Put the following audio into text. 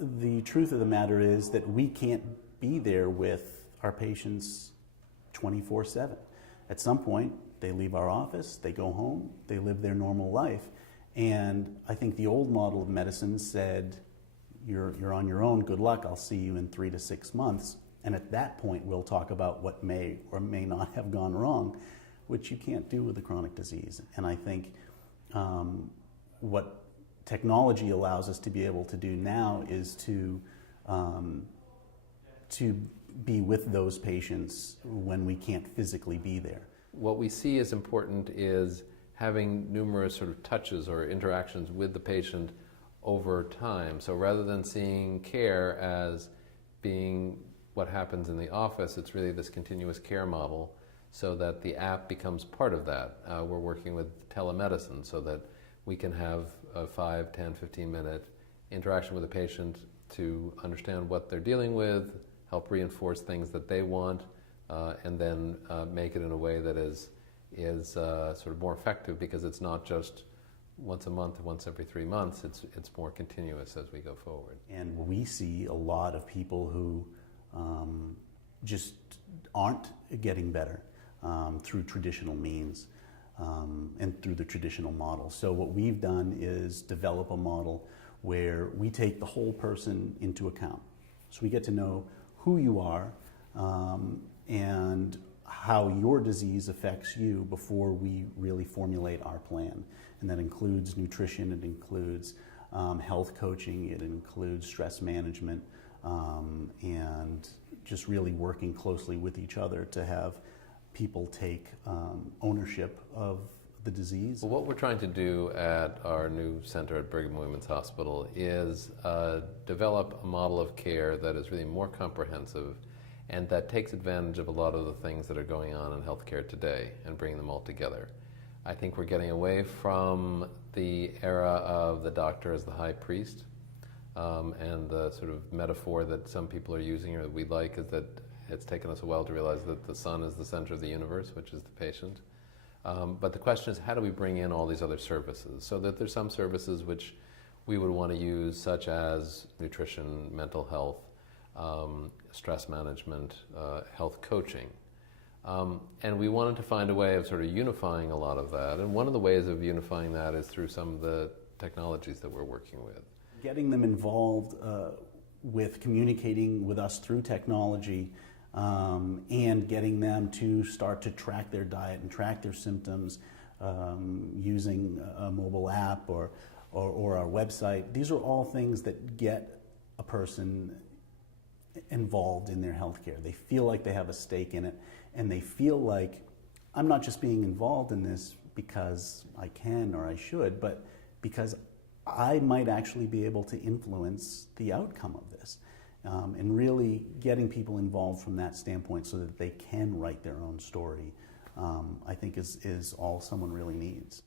the truth of the matter is that we can't be there with our patients 24/7. At some point, they leave our office, they go home, they live their normal life. And I think the old model of medicine said, you're on your own, good luck, I'll see you in 3 to 6 months. And at that point, we'll talk about what may or may not have gone wrong, which you can't do with a chronic disease. And I think what technology allows us to be able to do now is to be with those patients when we can't physically be there. What we see as important is having numerous sort of touches or interactions with the patient over time. So rather than seeing care as being what happens in the office, it's really this continuous care model, so that the app becomes part of that. We're working with telemedicine so that we can have a 5, 10, 15-minute interaction with a patient to understand what they're dealing with, help reinforce things that they want, and then make it in a way that is sort of more effective, because it's not just once a month or once every 3 months, it's more continuous as we go forward. And we see a lot of people who just aren't getting better through traditional means and through the traditional model. So what we've done is develop a model where we take the whole person into account. So we get to know who you are and how your disease affects you before we really formulate our plan. And that includes nutrition, it includes health coaching, it includes stress management, and just really working closely with each other to have people take ownership of the disease. Well, what we're trying to do at our new center at Brigham Women's Hospital is develop a model of care that is really more comprehensive and that takes advantage of a lot of the things that are going on in healthcare today and bring them all together. I think we're getting away from the era of the doctor as the high priest, and the sort of metaphor that some people are using or that we like is that it's taken us a while to realize that the sun is the center of the universe, which is the patient. But the question is, how do we bring in all these other services? So that there's some services which we would want to use, such as nutrition, mental health, stress management, health coaching. And we wanted to find a way of sort of unifying a lot of that. And one of the ways of unifying that is through some of the technologies that we're working with. Getting them involved with communicating with us through technology, and getting them to start to track their diet and track their symptoms using a mobile app or our website. These are all things that get a person involved in their healthcare. They feel like they have a stake in it, and they feel like, I'm not just being involved in this because I can or I should, but because I might actually be able to influence the outcome of this. And really getting people involved from that standpoint so that they can write their own story, I think is all someone really needs.